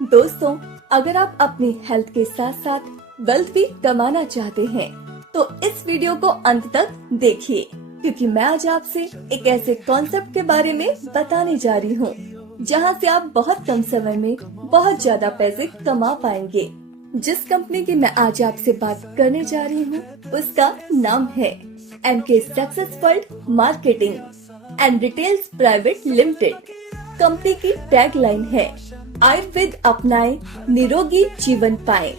दोस्तों, अगर आप अपनी हेल्थ के साथ साथ वेल्थ भी कमाना चाहते हैं, तो इस वीडियो को अंत तक देखिए, क्योंकि मैं आज आपसे एक ऐसे कॉन्सेप्ट के बारे में बताने जा रही हूँ, जहाँ से आप बहुत कम समय में बहुत ज्यादा पैसे कमा पाएंगे। जिस कंपनी की मैं आज आपसे बात करने जा रही हूँ, उसका नाम है MK successful marketing and retails private limited. Company की टैगलाइन है आयुर्वेद अपनाएं, निरोगी जीवन पाएं।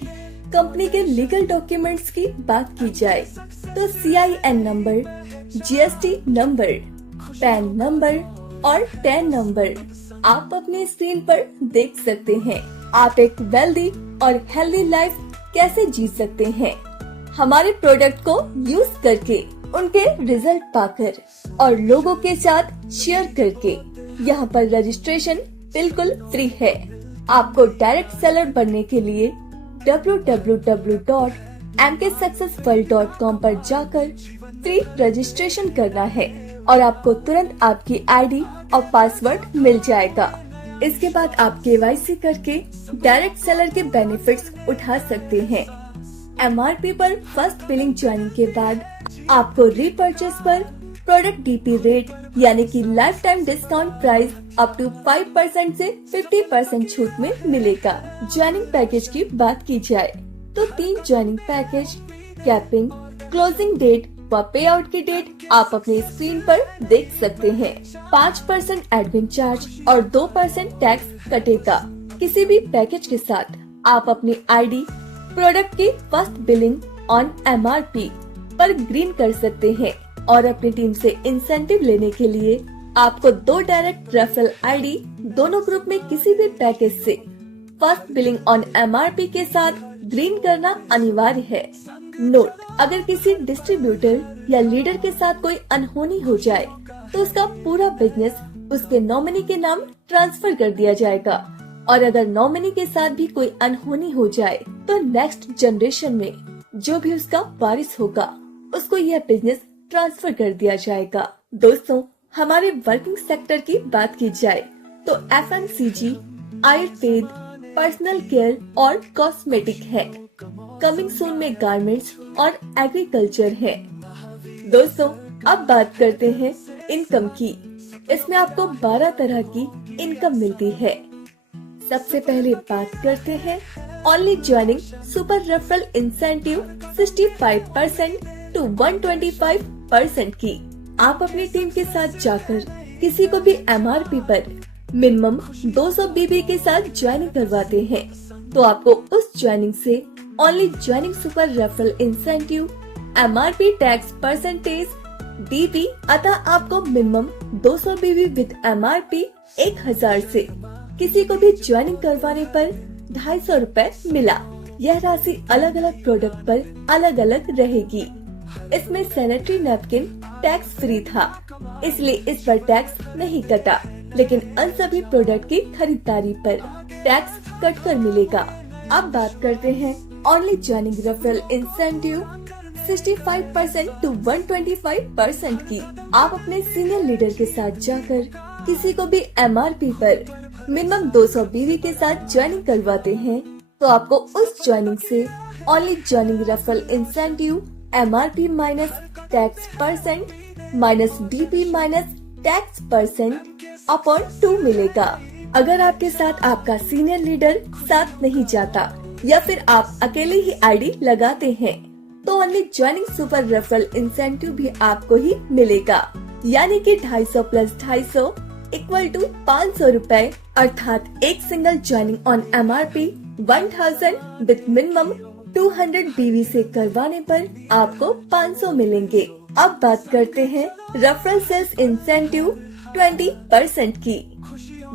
कंपनी के लीगल डॉक्यूमेंट्स की बात की जाए तो CIN number, GST number, pan number और टैन नंबर आप अपने स्क्रीन पर देख सकते हैं। आप एक वेल्दी और हेल्दी लाइफ कैसे जी सकते हैं, हमारे प्रोडक्ट को यूज करके, उनके रिजल्ट पाकर और लोगों के साथ शेयर करके। यहाँ पर रजिस्ट्रेशन बिल्कुल फ्री है। आपको डायरेक्ट सेलर बनने के लिए www.mksuccessful.com पर जाकर फ्री रजिस्ट्रेशन करना है और आपको तुरंत आपकी ID और पासवर्ड मिल जाएगा। इसके बाद आप KYC करके डायरेक्ट सेलर के बेनिफिट्स उठा सकते हैं। MRP पर फर्स्ट बिलिंग ज्वाइनिंग के बाद आपको रीपर्चेस पर प्रोडक्ट DP रेट यानी कि lifetime discount price up to 5% से 50% छूट में मिलेगा। ज्वाइनिंग पैकेज की बात की जाए तो 3 joining package, capping, closing date व पे आउट की डेट आप अपने स्क्रीन पर देख सकते हैं। 5% एडमिन चार्ज और 2% टैक्स कटेगा। किसी भी पैकेज के साथ आप अपनी ID प्रोडक्ट की फर्स्ट बिलिंग ऑन MRP पर ग्रीन कर सकते हैं और अपनी टीम से इंसेंटिव लेने के लिए आपको 2 डायरेक्ट रेफरल ID दोनों ग्रुप में किसी भी पैकेज से फर्स्ट बिलिंग ऑन MRP के साथ ग्रीन करना अनिवार्य है। नोट, अगर किसी डिस्ट्रीब्यूटर या लीडर के साथ कोई अनहोनी हो जाए तो उसका पूरा बिजनेस उसके नॉमिनी के नाम ट्रांसफर कर दिया जाएगा और अगर नॉमिनी के साथ भी कोई अनहोनी हो जाए तो नेक्स्ट जनरेशन में जो भी उसका वारिस होगा उसको यह बिजनेस ट्रांसफर कर दिया जाएगा। दोस्तों, हमारे वर्किंग सेक्टर की बात की जाए तो FMCG, आयुर्वेद, पर्सनल केयर और कॉस्मेटिक है। कमिंग सून में गारमेंट्स और एग्रीकल्चर है। दोस्तों, अब बात करते हैं इनकम की। इसमें आपको 12 तरह की इनकम मिलती है। सबसे पहले बात करते हैं only joining super referral incentive 65% to 125% की। आप अपनी टीम के साथ जाकर किसी को भी MRP पर मिनिमम 200 BB के साथ ज्वाइनिंग करवाते हैं तो आपको उस ज्वाइनिंग से only joining super referral incentive, MRP tax percentage, DP अतः आपको मिनिमम 200 BB विद MRP 1000 से किसी को भी ज्वाइनिंग करवाने पर 250 रूपए मिला। यह राशि अलग अलग प्रोडक्ट पर अलग अलग रहेगी। इसमें सैनिटरी नैपकिन टैक्स फ्री था, इसलिए इस पर टैक्स नहीं कटा, लेकिन अन्य सभी प्रोडक्ट की खरीदारी पर टैक्स कट कर मिलेगा। अब बात करते हैं only joining referral incentive 65% to 125% की। आप अपने सीनियर लीडर के साथ जाकर किसी को भी MRP पर मिनिमम 200 BB के साथ ज्वाइनिंग करवाते हैं तो आपको उस ज्वाइनिंग से only joining referral incentive, MRP minus tax percent minus DP minus tax percent upon 2 मिलेगा। अगर आपके साथ आपका सीनियर लीडर साथ नहीं जाता या फिर आप अकेले ही ID लगाते हैं तो only joining super referral incentive भी आपको ही मिलेगा, यानी कि 250 प्लस 250 इक्वल टू 500 रूपए, अर्थात एक single joining on MRP 1000 with minimum 200 BB से करवाने पर आपको 500 मिलेंगे। अब बात करते हैं रेफरल सेल्स इंसेंटिव 20% की।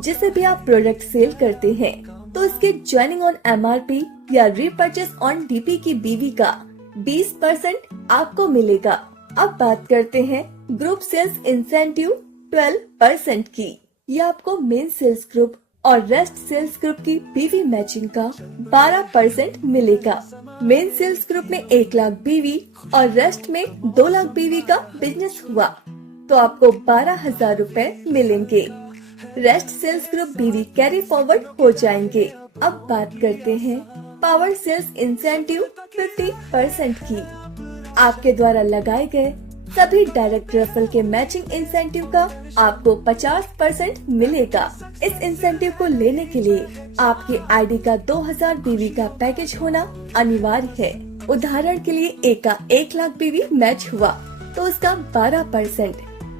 जिसे भी आप प्रोडक्ट सेल करते हैं तो उसके ज्वाइनिंग ऑन MRP या रीपर्चेस ऑन DP की BB का 20% आपको मिलेगा। अब बात करते हैं ग्रुप सेल्स इंसेंटिव 12% की। यह आपको मेन सेल्स ग्रुप और रेस्ट सेल्स ग्रुप की BB मैचिंग का 12% मिलेगा। मेन सेल्स ग्रुप में 1 लाख BB और रेस्ट में 2 लाख BB का बिजनेस हुआ तो आपको 12,000 रूपए मिलेंगे। रेस्ट सेल्स ग्रुप बीवी कैरी फॉरवर्ड हो जाएंगे। अब बात करते हैं पावर सेल्स इंसेंटिव 50% की। आपके द्वारा लगाए गए सभी डायरेक्ट रेफरल के मैचिंग इंसेंटिव का आपको 50% मिलेगा। इस इंसेंटिव को लेने के लिए आपके आईडी का 2000 बीवी का पैकेज होना अनिवार्य है। उदाहरण के लिए ए का 1 लाख बीवी मैच हुआ तो उसका 12%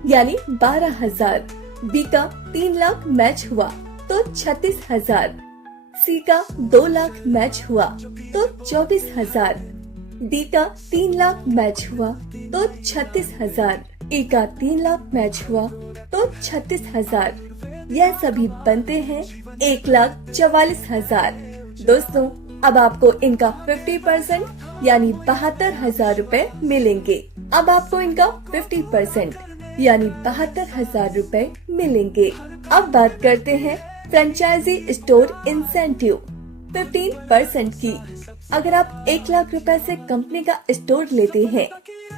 यानी 12,000। बी का 3 लाख मैच हुआ तो 36,000। सी का 2 लाख मैच हुआ तो 24,000। डी का 3 लाख मैच हुआ तो 36,000। ई का 3 लाख मैच हुआ तो 36,000। यह सभी बनते हैं 1,44,000। दोस्तों, अब आपको इनका 50% यानी 72,000 रूपए मिलेंगे। अब आपको इनका 50% यानी 72,000 रूपए मिलेंगे। अब बात करते हैं फ्रेंचाइजी स्टोर इंसेंटिव 15% की। अगर आप 1 लाख रुपए से कंपनी का स्टोर लेते हैं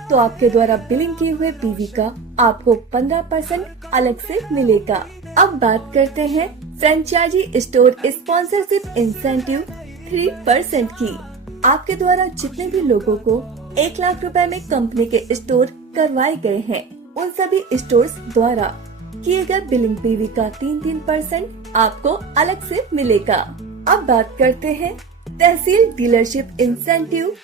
तो आपके द्वारा बिलिंग किए हुए बीवी का आपको 15% अलग से मिलेगा। अब बात करते हैं फ्रेंचाइजी स्टोर स्पॉन्सरशिप इंसेंटिव 3% की। आपके द्वारा जितने भी लोगों को 1 लाख रुपए में कंपनी के स्टोर करवाए गए हैं, उन सभी स्टोर्स द्वारा किए गए बिलिंग बीवी का 3% आपको अलग से मिलेगा। अब बात करते हैं तहसील dealership incentive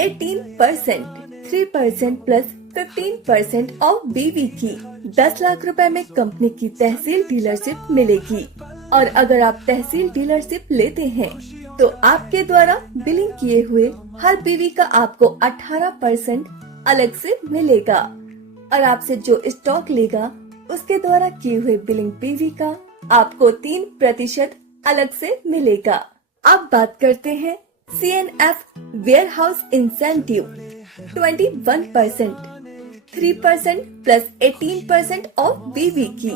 18%, 3% plus 15% of BV की। 10 लाख रुपए में कंपनी की तहसील डीलरशिप मिलेगी और अगर आप तहसील डीलरशिप लेते हैं तो आपके द्वारा बिलिंग किए हुए हर बीवी का आपको 18% अलग से मिलेगा और आपसे जो स्टॉक लेगा उसके द्वारा किए हुए बिलिंग बीवी का आपको 3% अलग से मिलेगा। अब बात करते हैं CNF warehouse incentive 21%, 3% plus 18% of BV की।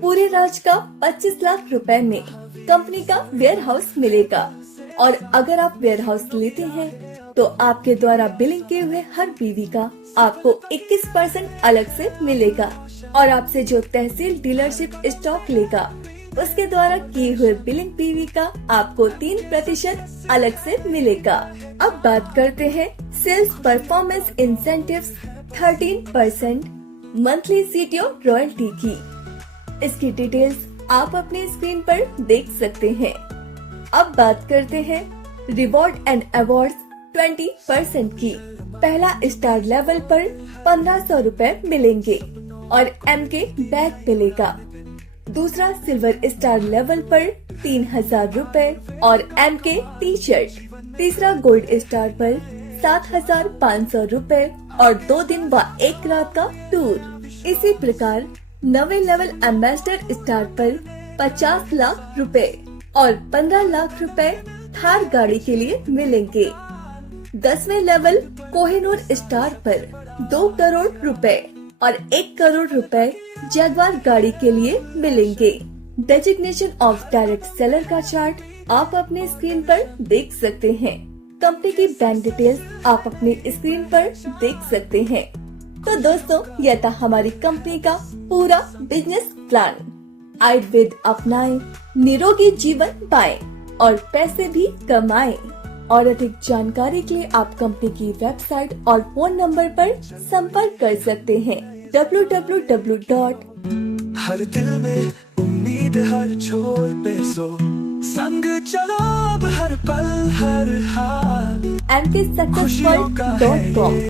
पूरे राज्य का 25 लाख रुपए में कंपनी का वेयर हाउस मिलेगा और अगर आप वेयर हाउस लेते हैं तो आपके द्वारा बिलिंग किए हुए हर बीवी का आपको 21% अलग से मिलेगा और आपसे जो तहसील डीलरशिप स्टॉक लेगा उसके द्वारा किए हुए बिलिंग बीवी का आपको 3% अलग से मिलेगा। अब बात करते हैं sales performance incentives 13% monthly CTO royalty की। इसकी डिटेल्स आप अपनी स्क्रीन पर देख सकते हैं। अब बात करते हैं रिवॉर्ड एंड अवार्ड्स 20% की। पहला स्टार लेवल पर 1,500 रूपए मिलेंगे और MK बैग मिलेगा। दूसरा सिल्वर स्टार लेवल पर 3,000 रूपए और MK टी शर्ट। तीसरा गोल्ड स्टार पर 7,500 रूपए और 2 दिन व 1 रात का टूर। इसी प्रकार 9वें लेवल एम्बेसडर स्टार पर 50 लाख रुपए और 15 लाख रुपए थार गाड़ी के लिए मिलेंगे। 10वें लेवल कोहिनूर स्टार पर 2 करोड़ रुपए और 1 करोड़ रुपए जगवार गाड़ी के लिए मिलेंगे। डेजिग्नेशन ऑफ डायरेक्ट सेलर का चार्ट आप अपने स्क्रीन पर देख सकते हैं। कंपनी की बैंक डिटेल्स आप अपनी स्क्रीन पर देख सकते हैं। तो दोस्तों, यह था हमारी कंपनी का पूरा बिजनेस प्लान। आयुर्वेद अपनाएं, निरोगी जीवन पाएं और पैसे भी कमाएं। और अधिक जानकारी के लिए आप कंपनी की वेबसाइट और फोन नंबर पर संपर्क कर सकते हैं www. हर दिल में उम्मीद, हर छोर पे सो संग चलो अब हर पल हर हाल mkssuccessworld.com